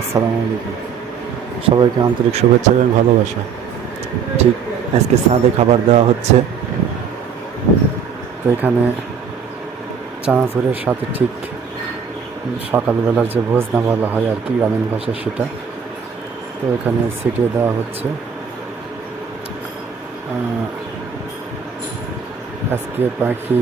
আসসালামু আলাইকুম। সবাইকে আন্তরিক শুভেচ্ছা এবং ভালোবাসা। ঠিক আজকে সাদে খাবার দেওয়া হচ্ছে। তো এখানে চানাচুরের সাথে ঠিক সকালবেলার যে ভোজনা বলা হয় আর কি, গ্রামীণ ভাষায় সেটা। তো এখানে ছিটিয়ে দেওয়া হচ্ছে। আজকে পাখি